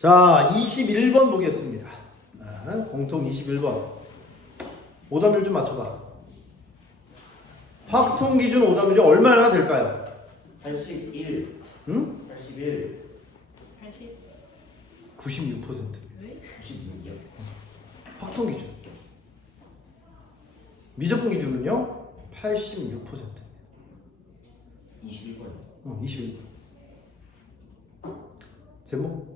자, 21번 보겠습니다. 공통 21번. 오답률 좀 맞춰봐. 확통기준 오답률이 얼마나 될까요? 81. 응? 81. 80? 96%. 왜? 96이요? 확통기준. 미적분 기준은요? 86%. 21번이요. 21번. 제목.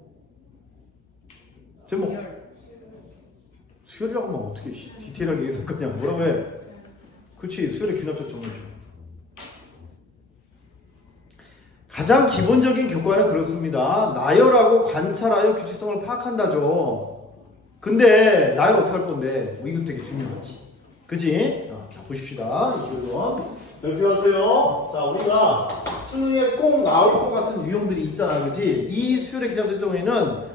수열이라고 하면 어떻게 디테일하게 얘기할 거냐. 뭐라고 해. 그렇지. 수열의 균합적 정리죠. 가장 기본적인 교과는 그렇습니다. 나열하고 관찰하여 규칙성을 파악한다죠. 근데 나열 어떻게 할 건데? 뭐 이거 되게 중요하지. 그치? 자, 보십시다. 21번. 발표하세요. 자, 우리가 수능에 꼭 나올 것 같은 유형들이 있잖아. 그치? 이 수열의 기하학적 정의는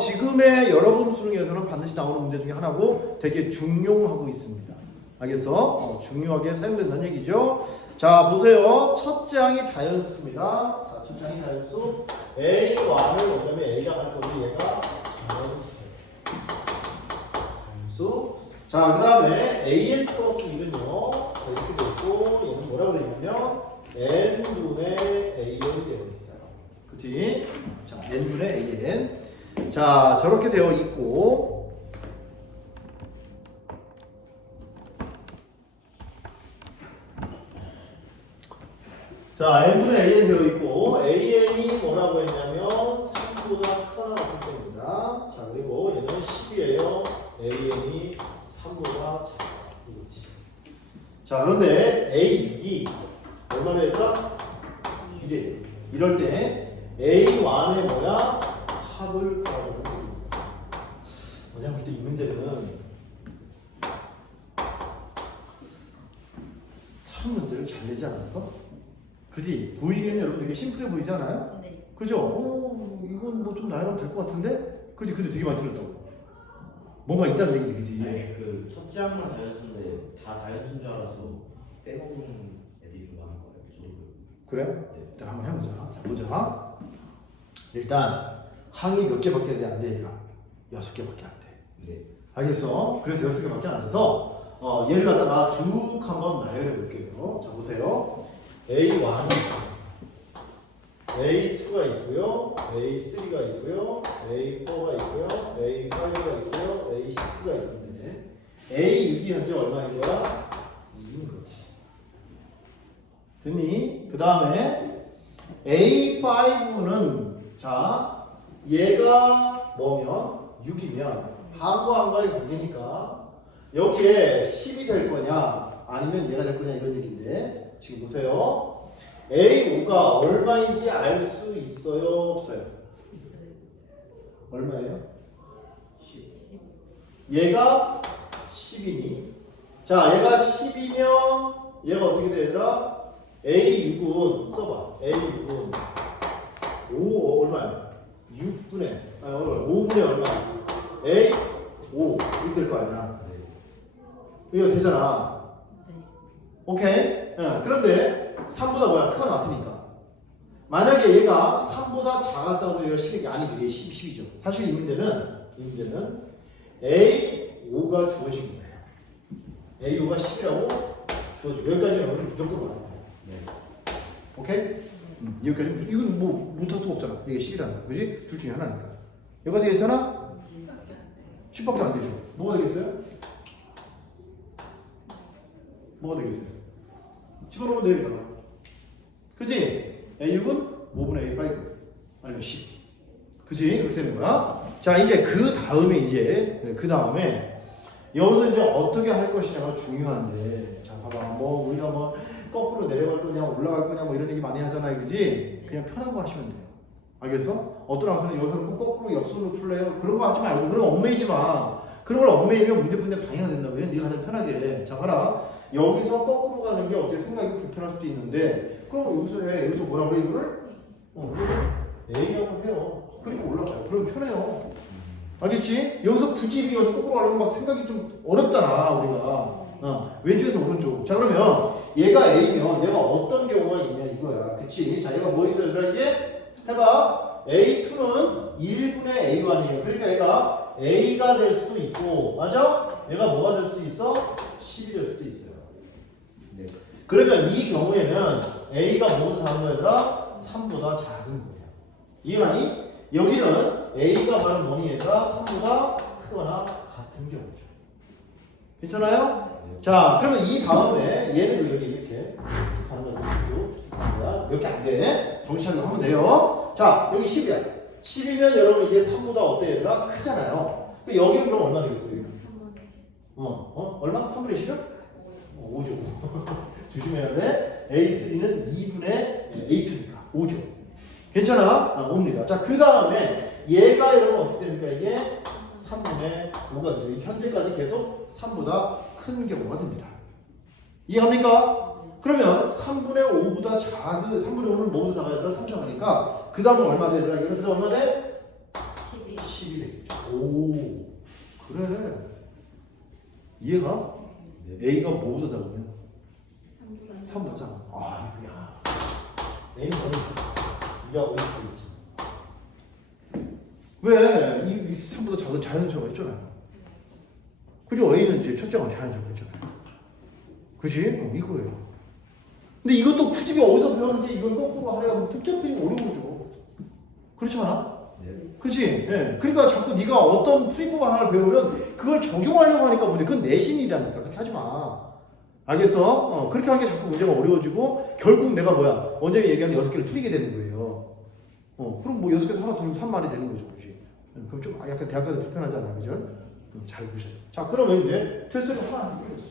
지금의 여러분 수능에서는 반드시 나오는 문제 중에 하나고 되게 중용하고 있습니다. 알겠어? 중요하게 사용된다는 얘기죠. 자, 보세요. 첫째 항이 자연수입니다. 자, 첫째 항이 자연수. A1을 그다음에 A랑 할 거고 얘가 자연수. 자연수. 자, 그 다음에 AN 플러스 1은요. 이렇게 되어 있고 얘는 뭐라고 되어 있냐면 N분의 AN이 되어 있어요. 그치? 자, N분의 AN. 자, 저렇게 되어 있고 자, N분의 AN 되어 있고 AN이 뭐라고 했냐면 3보다 크거나 같은 겁니다. 자, 그리고 얘는 10이에요. AN이 3보다 작다. 이거지. 자, 그런데 A6이 얼마나 얘들아? 1이에요. 이럴 때 A1의 뭐야? 합을 구하라는 겁니다. 어제 볼 때 이 문제는 참 문제를 잘 내지 않았어? 그지? 보이기에는 여러분 되게 심플해 보이지 않아요? 네. 그죠? 이건 뭐 좀 나열하면 될 것 같은데? 그지? 근데 되게 많이 틀렸다고. 뭔가 있다는 얘기지, 그지? 아니 그 첫째 항만 자연수인데 다 자연수인 줄 알아서 빼먹는 애들이 좀 많은 거예요. 저도 그래? 네. 자, 한번 해보자. 자, 보자. 일단 항이 몇 개밖에 안 돼, 얘들아? 6개밖에 안 돼. 네. 알겠어? 그래서 6개밖에 안 돼서 얘를 갖다가 쭉 한번 나열해 볼게요. 자, 보세요. A1이 있어요. A2가 있고요. A3가 있고요. A4가 있고요. A5가 있고요. A6가 있는데 A6이 현재 얼마인 거야? 2인 거지. 됐니? 그 다음에 A5는 자, 얘가 뭐면 6이면 항과 항과의 관계니까 여기에 10이 될 거냐 아니면 얘가 될 거냐 이런 얘기인데 지금 보세요. A5가 얼마인지 알 수 있어요? 없어요? 얼마예요? 10. 얘가 10이니 자, 얘가 10이면 얘가 어떻게 되더라? A6은 써봐. A6은 5 얼마야? 6분의 5분의 얼마야? A 5 이렇게 될 거 아니야. 네. 이거 되잖아. 네. 오케이? 그런데 3보다 뭐야? 크가 같으니까. 만약에 얘가 3보다 작았다고 해도 얘가 10이 아니죠. 얘 10이죠. 사실 이 문제는 A5가 주어진 거예요. A5가 10이라고 주어지고 여기까지는 무조건 와야 돼요. 네. 오케이? 여기까지 이건 뭐 못할 수가 없잖아. 이게 10이라는 거. 그지? 둘 중에 하나니까. 여기까지 괜찮아? 10밖에 안 되죠. 뭐가 되겠어요? 뭐가 되겠어요? 집어넣으면 돼요, 여기다가. 그지? A6은 5분의 A5 아니면 10. 그지? 이렇게 되는 거야. 자, 이제 그 다음에 여기서 이제 어떻게 할 것이냐가 중요한데, 자, 봐봐. 뭐 우리가 뭐 거꾸로 내려갈 거냐, 올라갈 거냐, 뭐 이런 얘기 많이 하잖아요, 그지? 그냥 편한 거 하시면 돼요. 알겠어? 어떤 학생은 여기서는 꼭 거꾸로 역순으로 풀래요. 그런 거 하지 말고, 그럼 얽매이지 마. 그런 걸 얽매이면 문제 푸는데 방해가 된다고요. 네가 가장 편하게 해. 자, 봐라. 여기서 거꾸로 가는 게 어떻게 생각이 불편할 수도 있는데, 그럼 여기서 해. 여기서 뭐라고 그래, 이거를? A라고 해요. 그리고 올라가요. 그러면 편해요. 알겠지? 여기서 굳이 여기서 거꾸로 가려면 막 생각이 좀 어렵잖아, 우리가. 왼쪽에서 오른쪽. 자, 그러면 얘가 A면 얘가 어떤 경우가 있냐, 이거야. 그치? 자, 얘가 뭐 있어요, 얘들아, 이게? 해봐. A2는 1분의 A1이에요. 그러니까 얘가 A가 될 수도 있고, 맞아? 얘가 뭐가 될 수도 있어? 10이 될 수도 있어요. 네. 그러면 이 경우에는 A가 뭐보다 작은 거였더라? 3보다 작은 거예요. 이해가니? 여기는 A가 바로 뭐니 얘들아? 3보다 크거나 같은 경우죠. 괜찮아요? 자, 그러면 이 다음에 얘는 여기 이렇게 쭉쭉 가는 거야. 쭉쭉 가는 거야. 몇 개 안 돼. 정신 차리고 하면 돼요. 자, 여기 10이야. 10이면 여러분 이게 3보다 어때 얘들아? 크잖아요. 여기는 그럼 얼마 되겠어요? 여기는? 얼마? 3분의 10이요? 5죠. 조심해야 돼. A3는 2분의 A2니까 5죠. 괜찮아? 5입니다. 자, 그 다음에 얘가 이러면 어떻게 됩니까? 이게 3분의 5가 되죠. 현재까지 계속 3보다 큰 경우가 됩니다. 이해합니까? 그러면 3분의 5보다 작은, 3분의 5는 뭐보다 작아야 되나? 3 작으니까 그 다음은 얼마 되더라? 이거는 그 다음 얼마 돼? 10이 되겠죠. 오, 그래. 이해가? A가 뭐보다 작으면? 3보다 작아. 아, 이거야. A는 뭐니? 2하고 1 주겠지. 왜? 이 3보다 작은 자연수가 있잖아요. 그죠? A는 이제 첫째가 자연수가 있잖아요. 그치? 이거예요. 근데 이것도 굳이 어디서 배웠는지 이건 거꾸로 하려면 복잡하게 어려워져. 그렇지 않아? 네. 그치? 예. 그러니까 자꾸 네가 어떤 풀이법 하나를 배우면 그걸 적용하려고 하니까 문제. 그건 내신이라니까. 그렇게 하지 마. 알겠어? 그렇게 하는 게 자꾸 문제가 어려워지고 결국 내가 뭐야? 원장이 얘기하는 6개를 풀이게 되는 거예요. 그럼 뭐 6개에서 하나 들으면 3말이 되는 거죠. 그치? 그럼 좀 약간 대학가도 불편하잖아. 그죠? 잘 보세요. 자, 그러면 이제 테스트를 하나 풀렸어.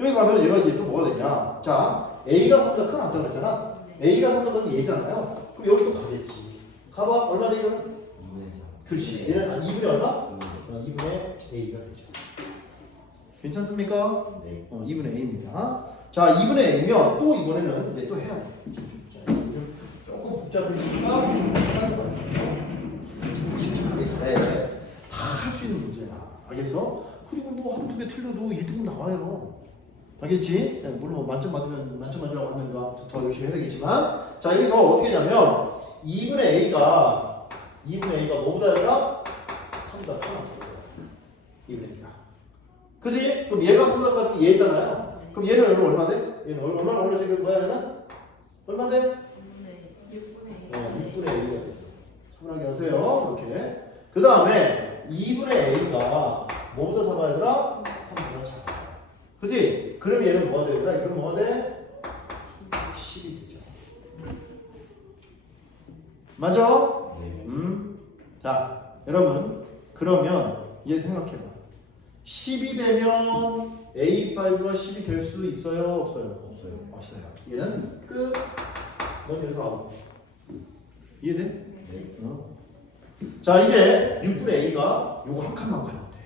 여기 가면 얘가 이제 또 뭐가 되냐? 자, A가 3보다 크거나 같다고 그랬잖아. A가 3보다 큰 얘잖아요. 그럼 여기 또 가겠지. 가봐. 얼마 돼 이거는? 2분의 3. 그렇지. 얘는 2분의 얼마? 2분의 2분의 A가 되죠. 괜찮습니까? 3. 네. 2분의 A입니다. 자, 2분의 A면 또 이번에는 이제 또 해야 돼. 자, 좀 조금 복잡해지니까 하지 말고 침착하게 잘해. 다 할 수 있는 문제야. 알겠어? 그리고 뭐 한두 개 틀려도 1등은 나와요. 알겠지? 물론 뭐 만점 맞으라고 하면 더 열심히 해야 되겠지만, 자, 여기서 어떻게 하냐면 2분의 A가 뭐보다 얘들아? 3보다 크나? 2분의 A가. 그지? 그럼 얘가 3보다 같은 게 얘잖아요. 그럼 얘는 얼마 돼? 얘는 얼마나 올라지는 거야? 얘는? 얼마 돼? 6분의 A가 되죠. 차분하게 하세요. 이렇게. 그 다음에 2분의 A가 뭐보다 작아 얘들아? 3보다 작아. 그지? 그럼 얘는 뭐가 돼? 얘들아? 이건 뭐가 돼? 10이 되죠. 맞아? 네. 자, 여러분, 그러면 얘 생각해봐. 10이 되면 A5가 10이 될 수 있어요? 없어요? 없어요. 없어요. 얘는 끝. 넌 여기서 아웃. 이해돼? 네. 자, 이제 6분의 A가 요거 한 칸만 가면 돼.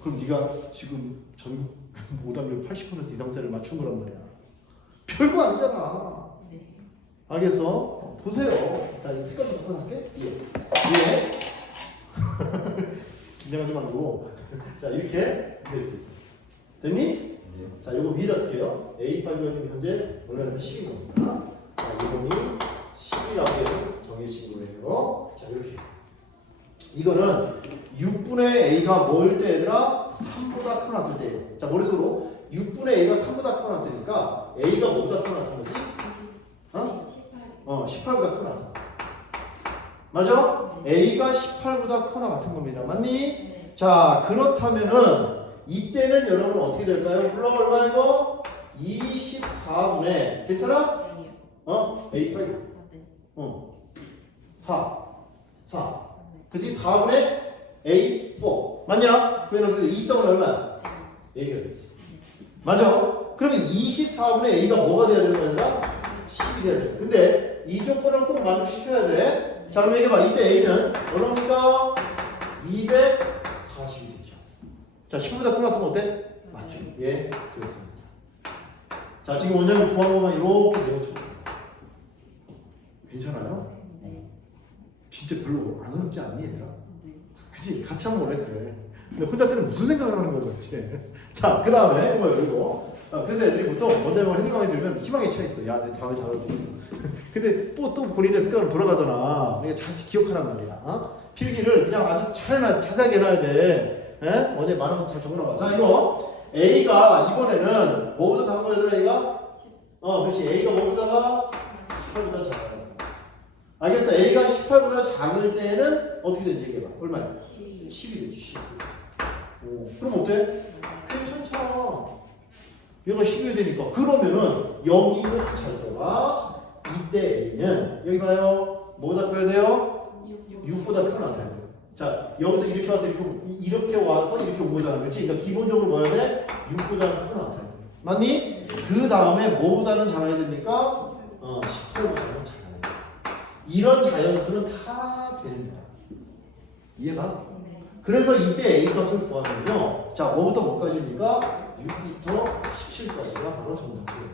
그럼 네가 지금 전국 오답률 80% 이상짜리를 맞춘 거란 말이야. 별거 아니잖아. 알겠어? 보세요. 자, 이 색깔 좀 바꿔서 할게. 예. 긴장하지 말고. 자, 이렇게 기다릴 수 있어. 됐니? 네. 자, 요거 위에다 쓸게요. A5가 지금 현재 얼마냐면 10인 겁니다. 자, 이번이 10이라고 정해진 거예요. 자, 이렇게. 이거는 6분의 A가 뭘 때 얘들아? 3보다 크거나 같을 때예요. 자, 머릿속으로 6분의 A가 3보다 크거나 같을 때니까 A가 뭐보다 크거나 같은 거지? 18보다 크거나 같은 거. 맞아? A가 18보다 크거나 같은 겁니다. 맞니? 자, 그렇다면은 이때는 여러분 어떻게 될까요? 불러 얼마 이거? 24분의 괜찮아? A5 4 그치? 4분의 A4 맞냐? 그러면 여기서 2성은 얼마야? A가 되지 맞아? 그러면 24분의 A가 뭐가 돼야 되는 거야? 10이 돼야 돼. 근데 이 조건을 꼭 만족시켜야 돼. 자, 그럼 얘기해봐. 이때 A는 얼마입니까? 240이 되죠. 자, 10보다 큰 거 같은 거 어때? 맞죠? 예, 그렇습니다. 자, 지금 원장님 구한 것만 이렇게 내어줘. 괜찮아요? 진짜 별로 안 어렵지 않니 얘들아? 그치? 같이 하면 원래 그래. 근데 혼자 때는 무슨 생각을 하는 거야 도대체? 자, 그 다음에 이거 그래서 애들이 보통 원장님을 해설강의 들으면 희망에 차 있어. 야, 내 다음에 잘할 수 있어. 근데 또 본인의 습관으로 돌아가잖아. 그러니까 잘 기억하란 말이야. 필기를 그냥 아주 자세하게 해놔야 돼. 어제 말한 거 잘 적어놔봐. 자, 이거 A가 이번에는 뭐보다 작은 거야, 얘들아, A가? 그렇지. A가 뭐보다가 18보다 작아요. 알겠어. A가 18보다 작을 때는 어떻게 되는지 얘기해봐. 얼마야? 10이 되지, 10. 그럼 어때? 괜찮잖아. 얘가 10이 되니까. 그러면은 여기는 잘 들어봐. 이때 A는 여기 봐요. 뭐보다 커야 돼요? 6보다 크게 나타나야 돼요. 자, 여기서 이렇게 와서 이렇게 와서 이렇게 온 거잖아. 그렇지? 그러니까 기본적으로 뭐야 돼? 6보다는 크게 나타나야 돼. 맞니? 그 다음에 뭐보다는 작아야 됩니까? 18보다는 작아야 돼. 이런 자연수는 다 됩니다. 이해가? 그래서 이때 A 값을 구하면요. 자, 뭐부터 뭐까지입니까? 6부터 17까지가 바로 정답이에요.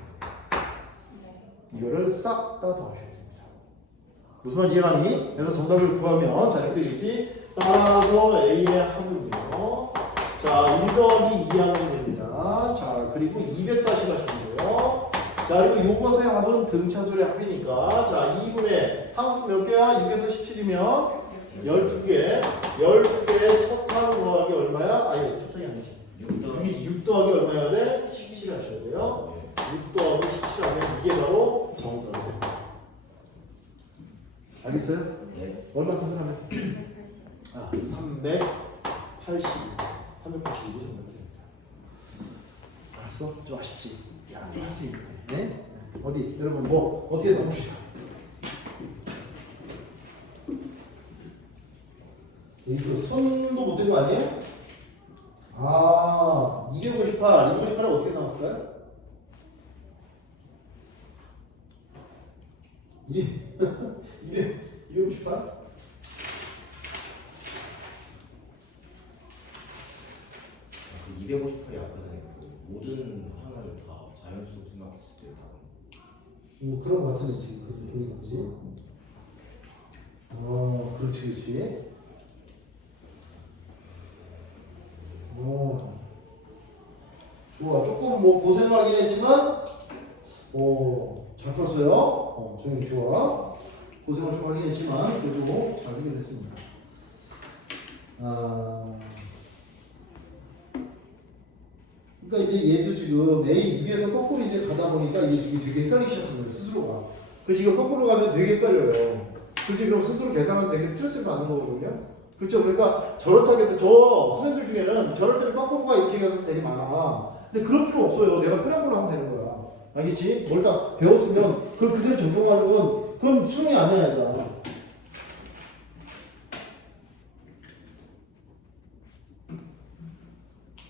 이거를 싹 다 더하셔야 됩니다. 무슨 말인지 이해가니? 그래서 정답을 구하면 자, 이렇게 되겠지? 따라서 A의 합은요. 자, 1 더하기 2 하면 됩니다. 자, 그리고 240 하시면 돼요. 자, 그리고 요것의 합은 등차수의 합이니까 자, 2분의 함수 몇 개야? 6에서 17이면 12개. 12개의 첫항 더하기 얼마야? 아니, 첫항이 아니지. 6이지. 6 더하기 얼마야 돼? 17 하셔야 돼요. 6 더하기 17 하면 이게 바로 정답이 됩니다. 알겠어요? 네. 얼마큼 하면? 380. 382이 정답이 됩니다. 알았어? 좀 아쉽지? 야, 솔직히 네? 어디? 여러분 뭐 어떻게 나옵시다. 여기 또 손도 못 된 거 아니에요? 258. 258은 어떻게 나왔을까요? 258? 그 258이 아까 전에 그 모든 하나를 다 자연수로 생각했을 때 답은 그런 거 같은데 지금 보니까 그지? 그렇지 그렇지. 좋아. 조금 뭐 고생하긴 했지만 잘 풀었어요. 선생님 좋아. 고생을 좀 하긴 했지만 그래도 잘 해결했습니다. 그러니까 이제 얘도 지금 A 위에서 거꾸로 이제 가다 보니까 이게 되게 헷갈리기 시작한 거예요, 스스로가. 그래서 이거 거꾸로 가면 되게 헷갈려요. 그렇지? 그럼 스스로 계산하면 되게 스트레스를 받는 거거든요. 그렇죠? 그러니까 저렇다고 해서 저 선생님들 중에는 저럴 때는 거꾸로가 이렇게 가서 되게 많아. 근데 그럴 필요 없어요. 내가 편한 걸로 하면 되는 거야. 알겠지? 뭘 다 배웠으면 그걸 그대로 적용하는 건 그건 수능이 아니야, 얘가.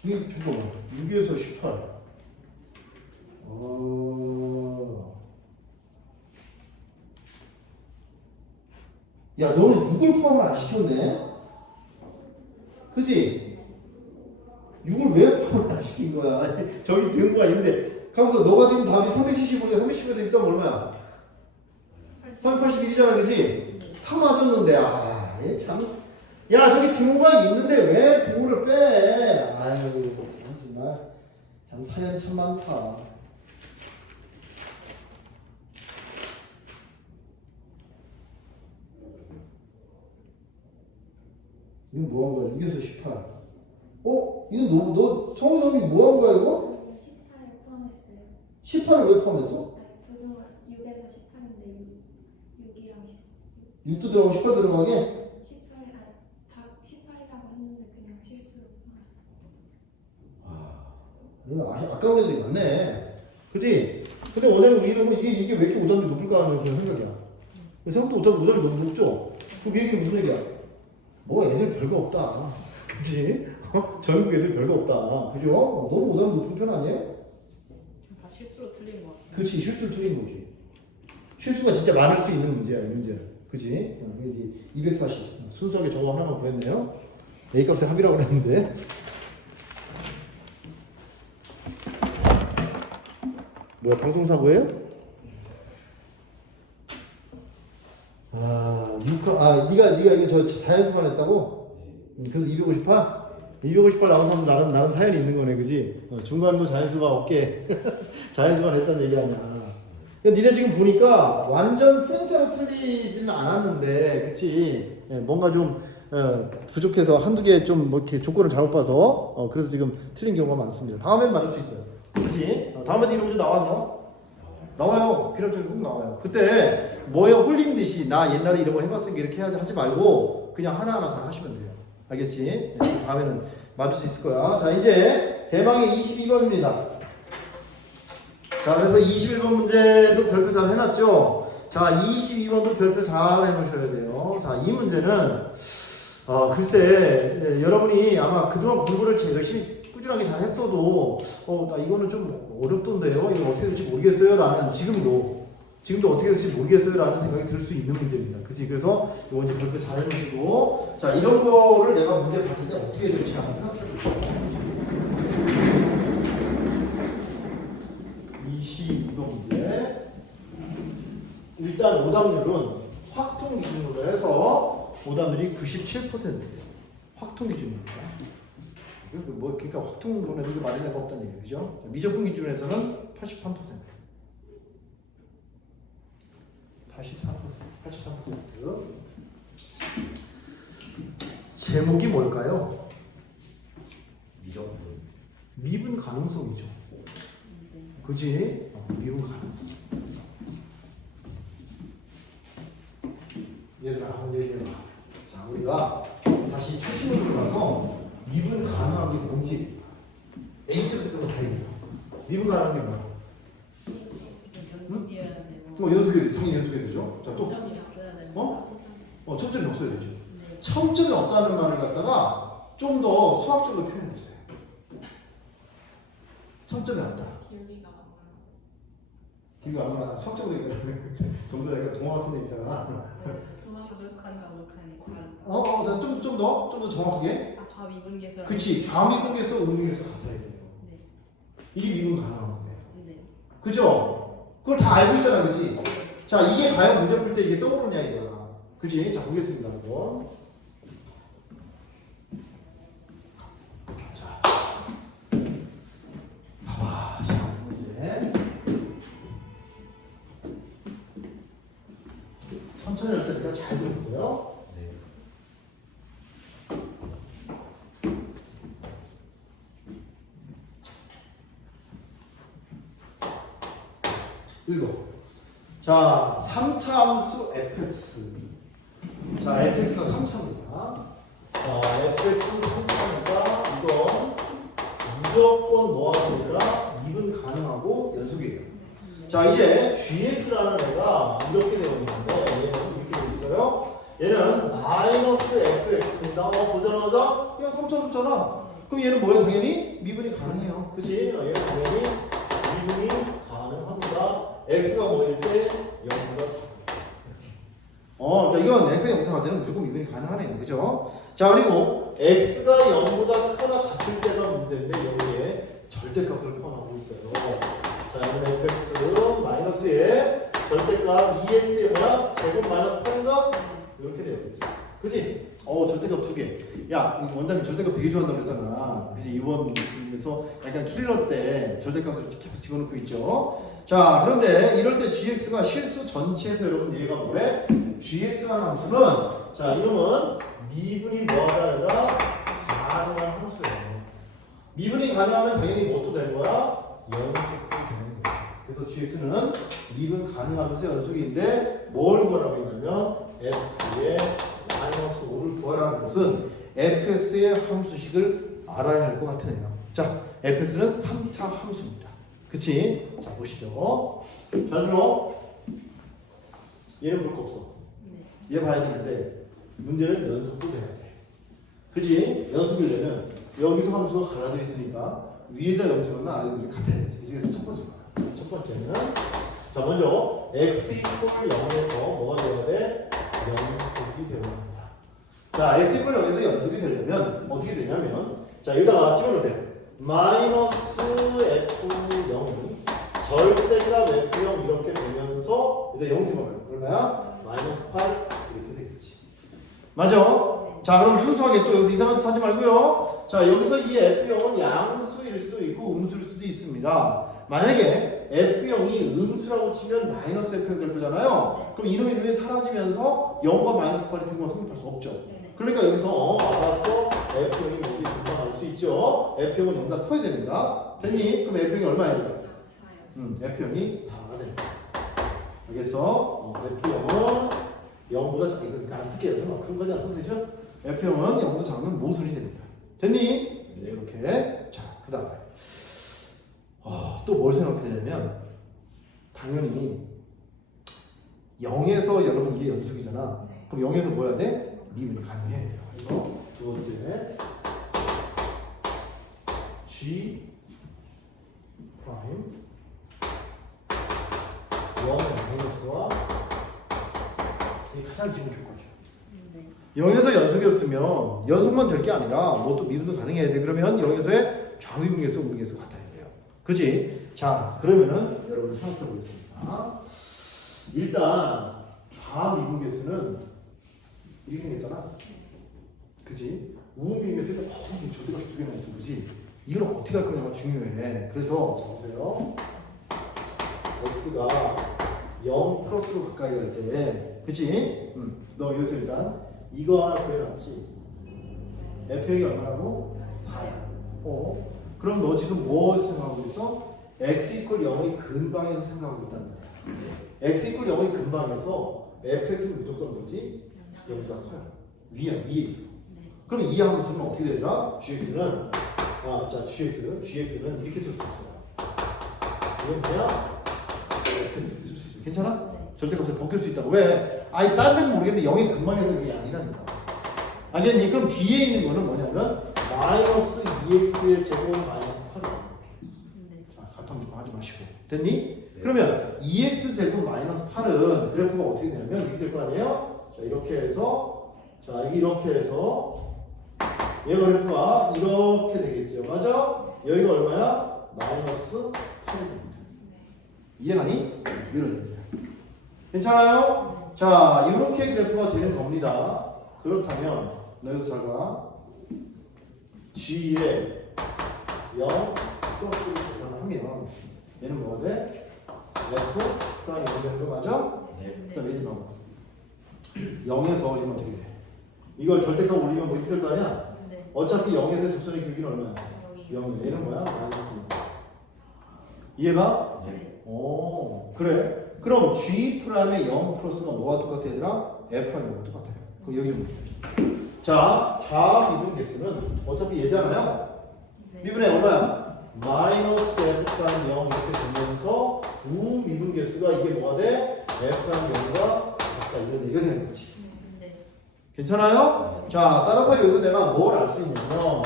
이게 잠깐만. 6에서 18. 야, 너는 6을 포함을 안 시켰네? 그지? 6을 왜 포함을 안 시킨 거야? 저기 등호가 있는데. 가면서 너가 지금 답이 375에 315에 되니까 얼마야? 381이잖아, 그지? 다 맞았는데, 얘 참. 야, 저기 등호가 있는데 왜 등호를 빼? 아유, 참, 정말. 참, 사연 참 많다. 이거 뭐 한 거야? 6에서 18. 이거 너 성우 놈이 뭐 한 거야, 이거? 18을 포함했어요. 18을 왜 포함했어? 부등을 6에서 18인데 6이랑 6도 들어가고 18 들어가게? 18, 다 18이라고 했는데 그냥 실수로 포함했어요. 아까운 애들이 많네. 그치? 근데 원래는 이러면 이게 왜 이렇게 오답률이 높을까 하는 그런 생각이야. 생각보다 오답률이 너무 높죠? 그 얘기는 무슨 얘기야? 뭐 애들 별거 없다. 그치? 전국 애들 별거 없다. 그죠? 너무 오답률 높은 편 아니에요? 다 실수로 틀린 것 같아요. 그치, 실수를 틀린 거지. 실수가 진짜 많을 수 있는 문제야, 이 문제는. 그치? 여기 240. 순수하게 저거 하나만 구했네요. A값의 합이라고 그랬는데. 뭐야, 방송사고예요? 네가 이거 저 자연수만 했다고? 그래서 258? 258 나온 사람 나름 사연이 있는 거네, 그지? 중간도 자연수가 없게 자연수가 냈다는 얘기 아니야. 근데 니네 지금 보니까 완전 생짜로 틀리지는 않았는데, 그치? 뭔가 좀 부족해서 한두 개 좀 뭐 이렇게 조건을 잘못 봐서 그래서 지금 틀린 경우가 많습니다. 다음엔 맞을 수 있어요. 그치? 다음에 이런 문제 나왔나? 나와요. 필요점이 꼭 나와요. 그때 뭐에 홀린 듯이 나 옛날에 이런 거 해봤으니까 이렇게 해야지 하지 말고 그냥 하나하나 잘 하시면 돼요. 알겠지? 다음에는 맞을 수 있을 거야. 자, 이제 대망의 22번입니다. 자, 그래서 21번 문제도 별표 잘 해놨죠? 자, 22번도 별표 잘 해놓으셔야 돼요. 자, 이 문제는 글쎄 여러분이 아마 그동안 공부를 제일 열심히 꾸준하게 잘 했어도 나 이거는 좀 어렵던데요. 이거 어떻게 될지 모르겠어요. 라는 지금도 어떻게 될지 모르겠어요. 라는 생각이 들 수 있는 문제입니다. 그치? 그래서 이거 이제 별표 잘 해놓으시고 자, 이런 거를 내가 문제 봤을 때 어떻게 될지 한번 생각해 볼게요. 22번 문제. 일단 오답률은 확통 기준으로 해서 오답률이 97%예요. 확통 기준입니다. 그러니까 확통분에 이게 맞을 리가 없다는 얘기죠. 그죠? 미적분 기준에서는 83%. 83%. 제목이 뭘까요? 미적분. 미분 가능성이죠. 그치? 미분 가능성. 얘들아, 한번 얘기해봐. 자, 우리가 다시 초심으로 가서 미분 가능한 게 뭔지 A 때부터 그거 다 얘기해. 미분 가능한 게 뭐야? 연습이어야 되고. 연습해야 돼. 당연히 연습해야 되죠. 자, 또. 점이 없어야 되고. 첨점이 없어야 되죠. 네. 첨점이 없다는 말을 갖다가 좀 더 수학적으로 표현해 보세요. 첨점이 없다. 길이가 아무나 수학적으로 얘기하는 전부 다 약간 동화 같은 얘기잖아. 좀 더 정확하게. 좌 미분계수. 그치. 좌미분계수, 우미분계수 같아야 돼요. 네. 이게 미분 가능한 거예요. 네. 그죠? 그걸 다 알고 있잖아, 그치? 자, 이게 과연 문제 풀 때 이게 떠오르냐 이거야. 그치? 자, 보겠습니다, 한번. 자, 봐봐. 자, 이 문제. 천천히 할 테니까 잘 들어보세요. 네. 읽어. 자, 3차 함수 fx. 자, fx가 3차입니다. 자, fx는 3차니까 이건 무조건 뭐가 아니라 미분 가능하고 연속이에요. 자, 이제 gx라는 애가 이렇게 되어 있는데 얘는 이렇게 되어 있어요. 얘는 마이너스 fx입니다. 보자마자 그냥 3차 줬잖아. 그럼 얘는 뭐야? 당연히 미분이 가능해요. 그치? 얘는 당연히 미분이 가능합니다. x가 뭐일 때 0보다 작다. 이렇게. 그러니까 이건 x가 0보다 작을 때는 무조건 미분이 가능하네요. 그죠? 자, 그리고 x가 0보다 크거나 같을 때가 문제인데 여기에 절대값을 포함하고 있어요. 자, 여기는 fx 마이너스에 절대값 2x에 뭐야? 제곱 마이너스 8인가? 이렇게 되어 있죠. 그치? 절대값 2개. 야, 원장님 절대값 되게 좋아한다고 그랬잖아. 그치? 이번에서 약간 킬러 때 절대값을 계속 집어넣고 있죠. 자, 그런데 이럴 때 gx가 실수 전체에서 여러분 얘가 뭐래? gx라는 함수는 자, 이놈은 미분이 뭐가 아니라 가능한 함수예요. 미분이 가능하면 당연히 뭐 또 되는 거야? 연속이 되는 거지. 그래서 gx는 미분 가능하면서 연속인데 뭘 구하라고 했냐면 f의 마이너스 5를 구하라는 것은 fx의 함수식을 알아야 할 것 같은 애요. 자, fx는 3차 함수입니다. 그치? 자, 보시죠. 잘 들어. 얘는 볼 거 없어. 얘 봐야 되는데 문제는 연속도 돼야 돼. 그치? 연속이려면 여기서 함수가 갈라져 있으니까 위에다 영수거나 아래다 영수 같아야 되지. 그래서 첫 번째 거야. 첫 번째는 자, 먼저 x 이퀄 0에서 뭐가 돼야 돼? 연속이 되어야 합니다. 자, x 이퀄 0에서 연속이 되려면 어떻게 되냐면 자, 여기다가 집어넣으세요. 마이너스 f0 절대값 f0 이렇게 되면서 여기다 0 집어넣어요. 그러면 마이너스 8 이렇게 되겠지. 맞아? 자, 그럼 순수하게 또 여기서 이상한 짓 하지 말고요. 자, 여기서 이 F형은 양수일 수도 있고 음수일 수도 있습니다. 만약에 F형이 음수라고 치면 마이너스 F형 될 거잖아요. 그럼 이놈이 사라지면서 0과 마이너스 8이 등호 성립할 수 없죠. 네. 그러니까 여기서 알았어. F형이 뭔지 금방 알 수 있죠. F형은 0보다 커야 됩니다. 됐니? 그럼 F형이 얼마예요? F형이 4가 됩니다. 알겠어? F형은 0보다 작은 거 안 쓸게요. 설마 큰 거지 안 써도 되죠? F형은 0보다 작으면 모순이 됩니다. 됐니? 네. 이렇게. 자, 그 다음에 또 뭘 생각해야 되냐면 당연히 0에서 여러분 이게 연속이잖아. 그럼 0에서 뭐 해야 돼? 미분이 가능해야 돼요. 그래서 두 번째 G 프라임 0 마이너스와 이게 가장 기본 교과죠. 네. 0에서 연속이었으면 연속만 될 게 아니라 뭐 또 미분도 가능해야 돼. 그러면 0에서의 좌미분계수, 우분계수 같아야 돼요. 그치? 자, 그러면은 여러분 생각해 보겠습니다. 일단 좌미분계수는 이렇게 생겼잖아. 그치? 우분계수는 이게 조대가 두 개나 있어. 그치? 이걸 어떻게 할 거냐가 중요해. 그래서 자 보세요. x가 0 플러스로 가까이 갈 때, 그치? 너 여기서 일단 이거 하나 구해놨지? fx이 얼마라고? 4야. 그럼 너 지금 뭐 생각하고 있어? x 이퀄 0의 근방에서 생각하고 있단 말이야. x 이퀄 0의 근방에서 fx는 무조건 뭐지? 0보다 커요. 위에 있어. 그럼 이 함수는 어떻게 되더라? gx는 gx는 이렇게 쓸 수 있어요. 이건 그냥 fx 쓸 수 있어요. 괜찮아? 절대값을 벗길 수 있다고. 왜? 아니 다른 데는 모르겠는데 0의 근방에서 이게 아니라니까. 알겠니? 그럼 뒤에 있는 거는 뭐냐면 마이너스 2x의 제곱 마이너스 8이야. 자, 같은 거 하지 마시고. 됐니? 네. 그러면 2x 제곱 마이너스 8은 그래프가 어떻게 되냐면 이렇게 될 거 아니에요? 자, 이렇게 해서 이렇게 해서 얘 그래프가 이렇게 되겠죠. 맞아? 여기가 얼마야? 마이너스 8이 됩니다. 이해가니? 이런 얘기야. 괜찮아요? 자, 이렇게 그래프가 되는 겁니다. 그렇다면 여기서 잘 봐. G에 0 플러스를 계산하면 얘는 뭐가 돼? F 프라임 0 되는 거 맞아? 네. 일단 매지 봐봐. 0에서 얘는 어떻게 돼? 이걸 절대값 올리면 뭐 이렇게 될 거 아니야? 네. 어차피 0에서 접선의 길이는 얼마야? 0이야. 얘는 뭐야? 마이너스 0. 이해가? 네. 오, 그래. 그럼 G 프라임의 0 플러스가 뭐가 똑같아 얘들아? F 프라임 0과 똑같아요. 그럼 여기 보세요. 자, 좌미분 개수는 어차피 얘잖아요. 미분의 얼마야? 마이너스 F 프라임 0 이렇게 되면서 우미분 개수가 이게 뭐가 돼? F 프라임 0과 같다 이런 얘기가 되는 거지. 네. 괜찮아요? 자, 따라서 여기서 내가 뭘 알 수 있냐면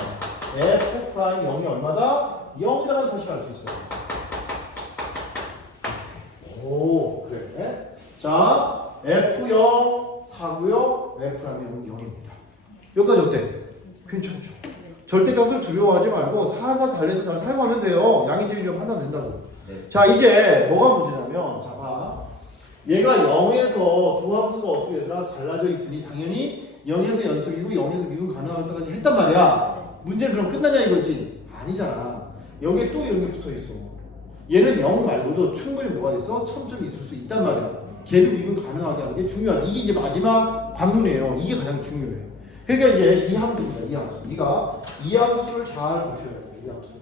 F 프라임 0이 얼마다? 0이라는 사실을 알 수 있어요. 오, 그래. 자, F0 4고요. F라면 0입니다. 여기까지 어때? 괜찮죠? 절대값을 두려워하지 말고 살살 달래서 잘 사용하면 돼요. 양의질력 하면 된다고. 네. 자, 이제 뭐가 문제냐면 자, 봐. 얘가 0에서 두 함수가 어떻게 되더라? 갈라져 있으니 당연히 0에서 연속이고 0에서 미분 가능하다까지 했단 말이야. 문제는 그럼 끝나냐 이거지? 아니잖아. 여기에 또 이런 게 붙어 있어. 얘는 0 말고도 충분히 뭐가 있어? 첨점이 있을 수 있단 말이야. 걔도 미분 가능하게 하는 게 중요하다. 이게 이제 마지막 관문이에요. 이게 가장 중요해요. 그러니까 이제 이 함수입니다. 이 함수. 네가 이 함수를 잘 보셔야 돼요. 이 함수.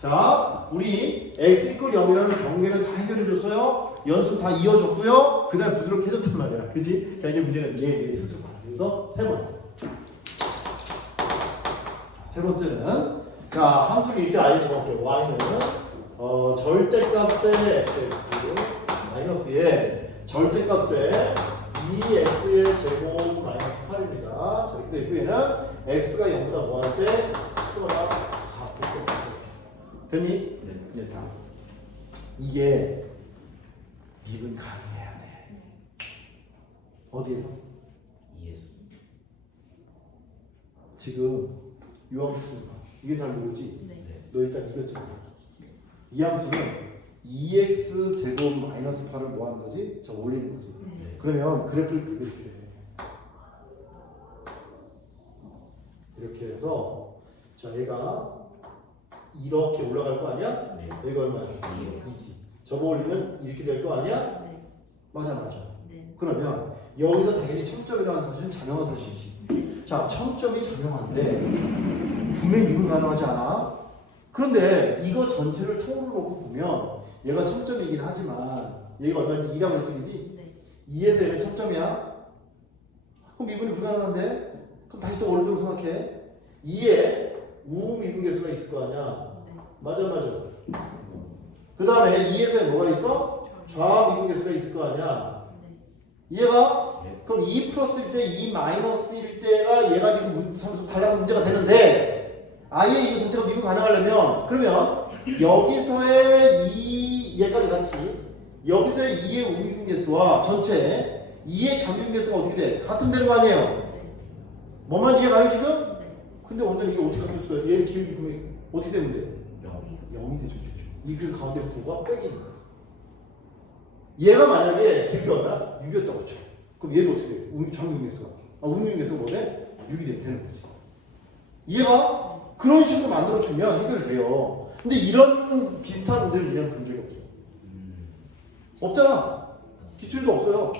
자, 우리 x 이퀄 0이라는 경계는 다 해결해 줬어요. 연수 다 이어줬고요. 그 다음 부드럽게 해줬단 말이야. 그지? 자, 이제 문제는 얘 스스로 봐. 그래서 세 번째. 세 번째는 자, 함수를 이렇게 아예 적어볼게요. y는 절대값의 fx 마이너스의 절대값의 2x의 제곱 마이너스 8입니다. 자, 이렇게 되고 얘는 x가 0보다 뭐 할 때? 크거나 같을 때. 됐니? 네. 얘들아. 이게 미분 가능해야 돼. 어디에서? 이해수. 지금 이 함수 이게 잘 모르지? 네. 너 일단 이것 좀. 이 함수는 2x 제곱 마이너스 8을 뭐 하는 거지? 저 올리는 거지. 네. 그러면 그래프를 그리게 돼. 이렇게 해서 자 얘가 이렇게 올라갈 거 아니야? 네. 여기가 얼마야? 2지. 접어 올리면 이렇게 될 거 아니야? 네. 맞아 맞아. 네. 그러면 여기서 당연히 청점이라는 사실은 자명한 사실이지. 자 청점이 자명한데 분명히 미분 가능하지 않아? 그런데 이거 전체를 통으로 놓고 보면 얘가 청점이긴 하지만 얘가 얼마인지 2라고 그랬지 그지? 네. 2에서 얘는 청점이야? 그럼 미분이 불가능한데? 그럼 다시 또 오른쪽으로 생각해. 2에 우미분 개수가 있을 거 아니야? 네. 맞아 맞아. 그 다음에 2에서에 뭐가 있어? 좌미분 개수가 있을 거 아니야? 네. 이해가? 네. 그럼 2 플러스일 때 2 마이너스일 때가 얘가 지금 상수 달라서 문제가 되는데 아예 이거 전체가 미분 가능하려면 그러면 여기서의 2 얘까지 같이 여기서의 2의 우미분 개수와 전체 2의 잠미분 개수가 어떻게 돼? 같은 되는 거 아니에요? 네. 뭐만 이해가요 지금? 네. 근데 원래 이게 어떻게 같을 수가 있어? 얘는 기울기 분명히 어떻게 되면 돼? 0. 0이 되죠. 이 그래서 가운데 9가 빼기는 거야. 얘가 만약에 길이가 얼마야? 6이었다고 쳐. 그럼 얘도 어떻게 돼? 정육개수가. 운육개수가 뭐래? 6이 되는 거지. 이해가? 그런 식으로 만들어주면 해결돼요. 근데 이런 비슷한 문제를 그냥 본 적이 없어. 없잖아. 기출도 없어요.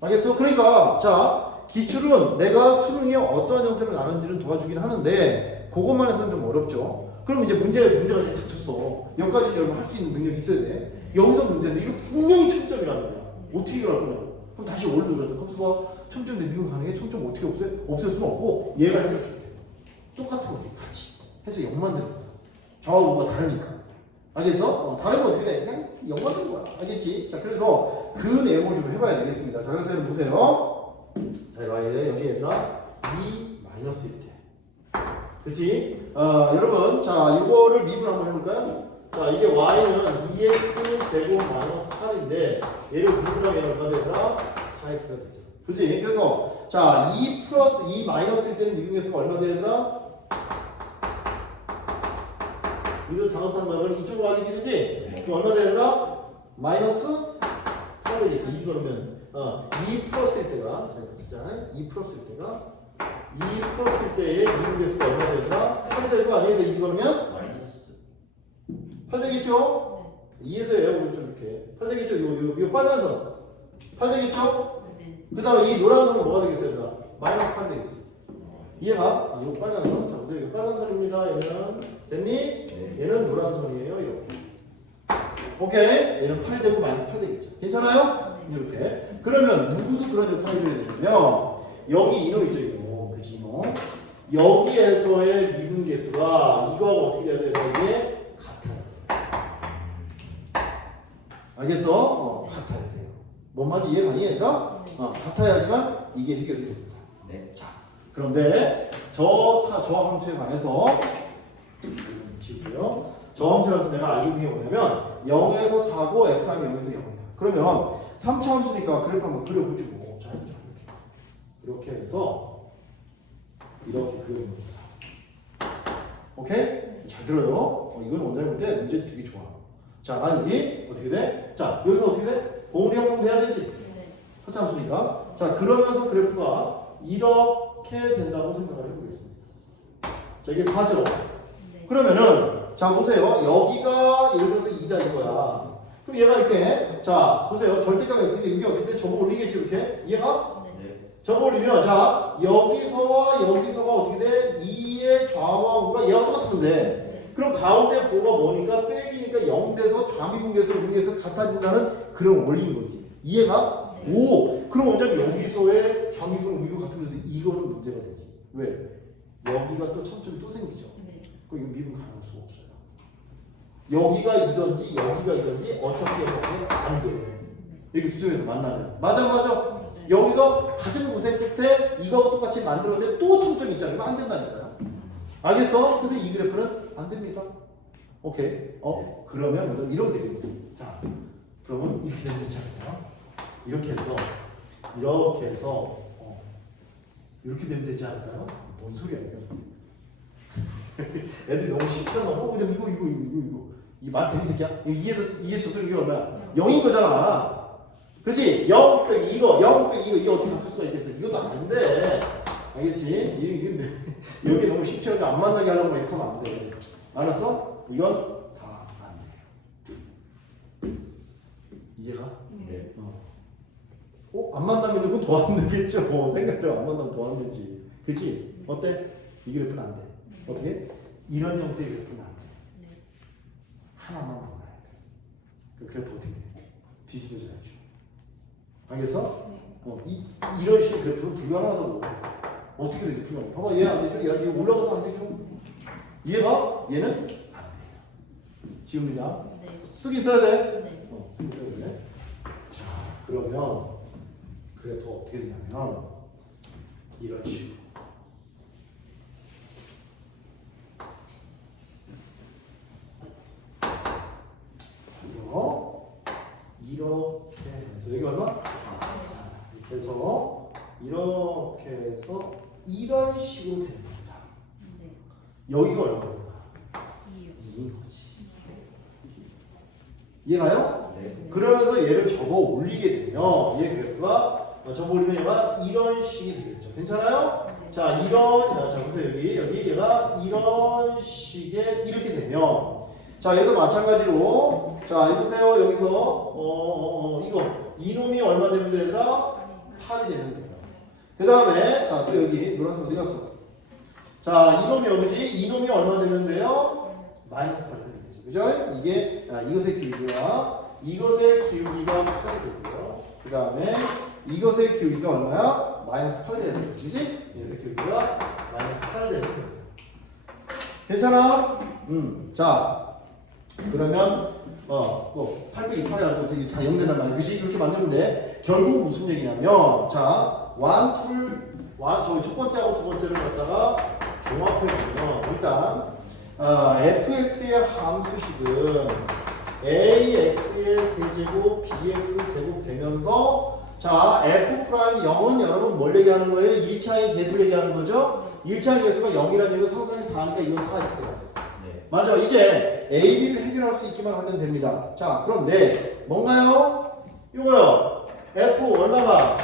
알겠어? 그러니까 자 기출은 내가 수능이 어떠한 형태로 나는지를 도와주긴 하는데 그것만 해서는 좀 어렵죠. 그럼 이제 문제가 이제 닥쳤어. 여기까지 여러분 할 수 있는 능력이 있어야 돼. 여기서 문제는 이거 분명히 청점이라는 거야. 어떻게 해결할 거냐? 그럼 다시 올려줘야 돼. 컴퓨터가 청점인데 미분 가능해? 청점 어떻게 없앨 수는 없고 얘가 해결줘야 돼. 똑같은 거 같이 해서 0만 되는 거야. 좌우가 다르니까. 알겠어? 다르면 어떻게 돼? 그냥 0만 되는 거야. 알겠지? 자 그래서 그 내용을 좀 해봐야 되겠습니다. 자 그래서 여러분 보세요. 잘 봐야 돼. 여기 얘들아 2 마이너스일 때. 그치? 여러분, 자, 이거를 미분 한번 해볼까요? 자, 이게 y는 2x 제곱 마이너스 8인데, 얘를 미분하면 얼마 되더라? 4x가 되죠. 그치? 그래서, 자, 2 플러스 2 마이너스일 때는 미분계수가 얼마 되더라? 이거 잘못한 말은 이쪽으로 하겠지, 그치? 그럼 얼마 되더라? 마이너스 8 되겠죠. 이 그러면, 2 플러스일 때가, 자, 이거 쓰자. 2 플러스일 때가, 2 플러스일 때의 미분계수가 얼마 되더라? 8이 될 거 아니에요? 이지 그러면? 마이너스. 8 되겠죠? 2에서예요 오른쪽 이렇게 8 되겠죠? 요 빨간 선 8 되겠죠? 네. 그 다음에 이 노란 선은 뭐가 되겠어요? 얘들아? 마이너스 8 되겠어. 이해가? 이 빨간 선. 자 보세요. 이거 빨간 선입니다. 얘는 됐니? 네. 얘는 노란 선이에요. 이렇게. 오케이? 얘는 8 되고 마이너스 8 되겠죠. 괜찮아요? 이렇게. 그러면 누구도 그런 역할을 해야 되냐면 여기 이놈 있죠 이거. 그치 이놈. 여기에서의 미분계수가 이거하고 어떻게 돼야 돼요? 이게 같아야 돼요. 알겠어? 같아야 돼요. 뭔 말인지 이해가 가니 얘들아? 같아야지만 이게 해결이 됩니다. 네. 자, 그런데 저 함수에 관해서 지고요. 저 함수에 관해서 내가 알고 있는 게 뭐냐면 0에서 4고 f' 0에서 0이야. 그러면 3차 함수니까 그래프 한번 그려보시고 자 이렇게 해서 이렇게 그리는 겁니다. 오케이? 잘 들어요. 이건 원장님 볼 때 문제 되게 좋아. 자, 여기 어떻게 돼? 자, 여기서 어떻게 돼? 공원이 형성돼야 되지? 네. 첫 함수니까. 자, 그러면서 그래프가 이렇게 된다고 생각을 해보겠습니다. 자, 이게 4죠? 네. 그러면은, 자, 보세요. 여기가 예를 들어서 2다 이거야. 그럼 얘가 이렇게, 자, 보세요. 절대값이 있으니까 이게 어떻게 돼? 접어 올리겠지, 이렇게? 이해가? 네. 접어 올리면, 자, 여기서와 여기서가 어떻게 돼? 2의 좌와 우가 얘가 똑같은데, 그럼 가운데 부호가 뭐니까 빼기니까 0 돼서 좌미분계수로 미분계수 같아진다는 그런 원리인 거지. 이해가? 네. 오, 그럼 원장님 여기서의 좌미분, 우미분 같은데 이거는 문제가 되지. 왜? 여기가 또 청점이 또 생기죠. 네. 그럼 이거 미분 가능할 수가 없어요. 여기가 이든지 여기가 이든지 어차피 이렇게 안 돼. 이렇게 주점에서 만나면. 맞아. 네. 여기서 같은 고생 끝에 이거하고 똑같이 만들었는데 또 청점이 있잖아요. 그럼 안 된다니까요. 알겠어? 그래서 이 그래프는 안 됩니다. 오케이. 그러면 먼저 이러면 되겠네. 자, 그러면 이렇게 되면 되잖아요. 이렇게 해서 이렇게 되면 되지 않을까요? 뭔 소리야 이거? 애들이 너무 싫잖아. 근데 이거 이 말 되는 새끼야? 이거 2에서 이게 얼마야? 0인 거잖아. 그치? 0 빼기 이거 0 빼기 이거 어떻게 다툴 수가 있겠어? 이것도 안 돼. 알겠지? 여기 너무 쉽지 않게 안 만나게 하려고 이렇게 하면 안 돼. 알았어? 이건 다 안 돼. 이해가? 네. 안 만나면 그건 더 안 되겠죠. 생각을 안 만나면 더 안 되지. 그치? 어때? 이 그래프는 안 돼. 어떻게? 이런 형태의 그래프는 안 돼. 하나만 만나야 돼. 그 그래프 어떻게 돼? 뒤집어져야죠. 알겠어? 이런 식의 그래프는 불가능하다고. 어떻게 되게 불가능해. 봐봐, 얘 안 되죠? 얘 올라가도 안 되죠? 얘가? 얘는 안 돼. 지웁니다. 네. 쓰기 써야 돼. 네. 쓰기 써야 돼. 자, 그러면 그래프 어떻게 되냐면 이런 식으로. 이렇게 해서 여기 얼마? 4. 이렇게 해서 이렇게 해서 이런 식으로 되는 겁니다. 네. 여기가 얼마입니까? 2인 거지. 이해가요? 네. 그러면서 얘를 접어 올리게 되면 얘 그래프가 접어 올리면 얘가 이런 식이 되겠죠. 괜찮아요? 자, 자 보세요. 여기 얘가 이런 식의 이렇게 되면 자, 여기서 마찬가지로 자, 해보세요. 여기서 이거 이놈이 얼마 되면 되더라? 8이 되면 돼요. 그 다음에 자, 또 여기 노란색 어디 갔어? 자, 이놈이 여기지? 이놈이 얼마 되면 돼요? 마이너스 8이 되면 되죠. 그죠? 이게 이것의 길이가 8이 되고요. 그 다음에 이것의 길이가 얼마야? 마이너스 8 돼야 되겠지. 그지? 이것의 길이가 마이너스 8 돼야 됩니다. 괜찮아? 자, 그러면 800이 8이 아니고 되게 다 0 된단 말이야. 그치? 그렇게 만들면 돼. 결국 무슨 얘기냐면 자, 저기 첫 번째하고 두 번째를 갖다가 종합해보면 일단 fx의 함수식은 ax의 세제곱 bx 제곱 되면서 자, f'0은 여러분 뭘 얘기하는 거예요? 1차의 개수를 얘기하는 거죠? 1차의 개수가 0이라는 얘기고 상수항이 4니까 이건 4 이렇게 돼요. 네. 맞아. 이제 A, B를 해결할 수 있기만 하면 됩니다. 자, 그런데 뭔가요? 이거요. F 얼마가?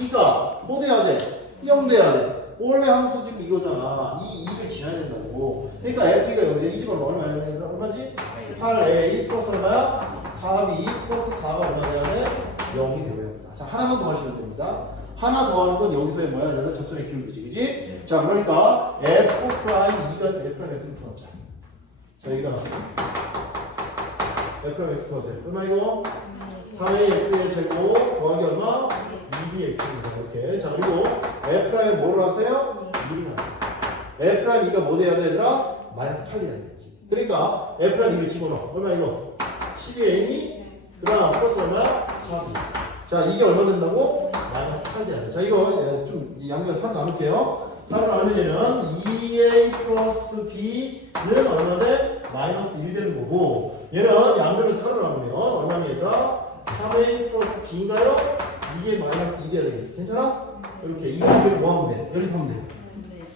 2가 뭐 돼야 돼? 0 돼야 돼. 원래 함수 지금 이거잖아. 이 2를 지나야 된다고. 그러니까 F가 0이야. 이 집은 얼마야? 얼마지? 8A 플러스 얼마야? 3B 플러스 4가 얼마 돼야 돼? 0이 되어야 된다. 자, 하나만 더 하시면 됩니다. 하나 더 하는 건 여기서의 뭐야? 얘는 접선의 기울기지, 그지? 자, 그러니까 F 프라임 2가 F 프라임 X를 풀었자. 자, 여기다가 F 프라임 X 풀었어요. 얼마 이거? 3AX의 제곱 더하기 얼마? 2BX입니다. 이렇게. 자, 그리고 F 프라임 뭐로 하세요? 2를 하세요. F 프라임 2가 뭐 돼야 돼, 얘들아? 마이너스 8이 돼야 되겠지. 그러니까 F 프라임 2를 집어넣어. 얼마 이거? 12A니? 그 다음 플러스 얼마야? 4B. 자, 이게 얼마 된다고? 마이너스 8 돼야 돼. 자, 이거 좀 양변 3 나눌게요. 3 나누면 얘는 2A 플러스 B는 얼마 돼? 마이너스 1 되는 거고, 얘는 양변을 4로 나누면 얼마니 얘들아? 3A 플러스 B인가요? 이게 마이너스 2 돼야 되겠지. 괜찮아? 이렇게 이거 두 개를 뭐 하면 돼? 연립하면 돼.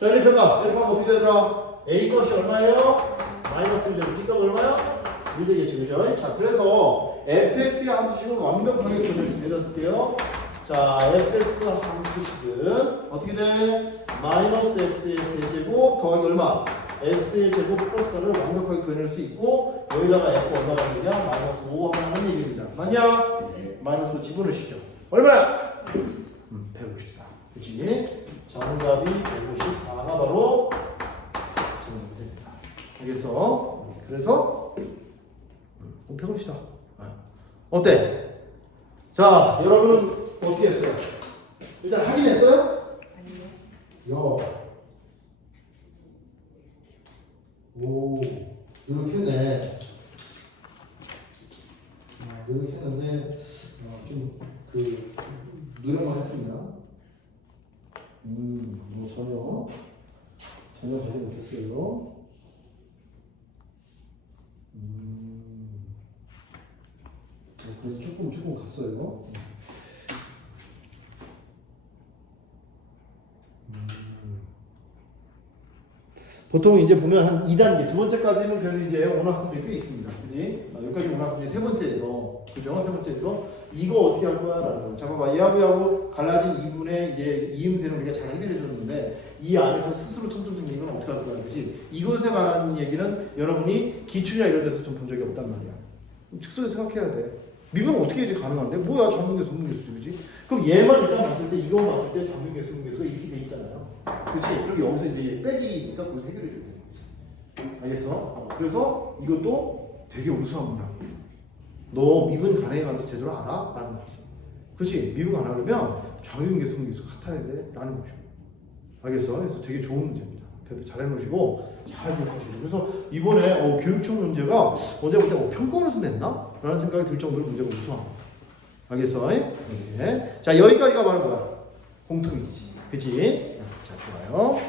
자, 연립해봐. 연립하면 어떻게 되더라? A 값이 얼마예요? 마이너스 1 되고 B 값 얼마야? 1 되겠죠. 그죠? 자, 그래서 fx의 함수식은 완벽하게 구현했습니다. 쓸게요. 자, fx의 함수식은 어떻게 돼? 마이너스 x의 세제곱 더하기 얼마? x의 제곱 플러스를 완벽하게 구현할 수 있고, 여기다가 f 얼마가 되냐? 마이너스 5 하는 얘기입니다. 맞냐? 마이너스 집어넣으시죠. 얼마야? 154. 그치? 정답이 154가 바로 정답이 됩니다. 알겠어? 그래서 펴봅시다. 어때? 자, 여러분은 어떻게 했어요? 일단 확인했어요? 아니요. 야. 오, 이렇게 했네. 이렇게 했는데, 노력만 했습니다. 뭐 전혀 가지 못했어요. 그래서 조금 갔어요. 보통 이제 보면 한 2단계, 두 번째까지는 그래도 이제 오는 학생들이 꽤 있습니다. 그지? 여기까지 오는 학생들이 세 번째에서, 그죠? 세 번째에서 이거 어떻게 할 거야? 라는 거. 잠깐만, 얘하고 갈라진 2분의 이제 이음새는 우리가 잘 해결해 줬는데, 이 안에서 스스로 청점적인 건 어떻게 할 거야, 그지? 이것에 관한 얘기는 여러분이 기출이나 이런 데서 좀 본 적이 없단 말이야. 즉석에 생각해야 돼. 미분은 어떻게 이제 가능한데? 뭐야, 좌문계수, 문계수, 그지? 그럼 얘만 일단 봤을 때, 이거 봤을 때 좌문계수, 문계수가 이렇게 돼 있잖아요. 그치? 그럼 여기서 이제 빼기니까 거기서 해결해 줘야 되는 거지. 알겠어? 그래서 이것도 되게 우수한 문항이에요. 너 미분 가능에 관해서 제대로 알아? 라는 거지. 그치? 미분 가능하려면 좌문계수, 문계수 같아야 돼? 라는 거죠. 알겠어? 그래서 되게 좋은 문제입니다. 잘 해놓으시고 잘 기억하시고. 그래서 이번에 교육청 문제가 어제 볼 때 평가원에서 냈나? 라는 생각이 들 정도로 문제가 우수합니다. 알겠어? 네. 자, 여기까지가 바로 뭐야? 공통이지. 그치? 자, 좋아요.